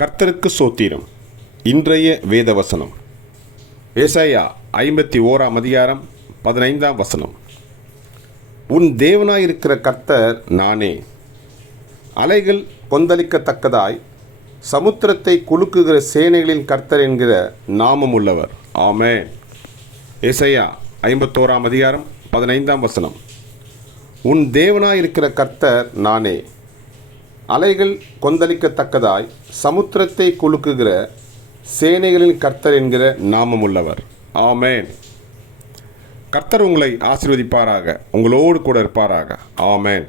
கர்த்தருக்கு சோத்திரம். இன்றைய வேத வசனம் ஏசாயா ஐம்பத்தி ஓராம் அதிகாரம் பதினைந்தாம் வசனம். உன் தேவனாயிருக்கிற கர்த்தர் நானே. அலைகள் கொந்தளிக்கத்தக்கதாய் சமுத்திரத்தை குலுக்குகிற சேனைகளின் கர்த்தர் என்கிற நாமம் உள்ளவர். ஆமே ஏசையா ஐம்பத்தோராம் அதிகாரம் பதினைந்தாம் வசனம். உன் தேவனாயிருக்கிற கர்த்தர் நானே. அலைகள் கொந்தளிக்கத்தக்கதாய் சமுத்திரத்தை குலுக்குகிற சேனைகளின் கர்த்தர் என்கிற நாமம் உள்ளவர் ஆமேன். கர்த்தர் உங்களை ஆசீர்வதிப்பாராக. உங்களோடு கூட இருப்பாராக. ஆமேன்.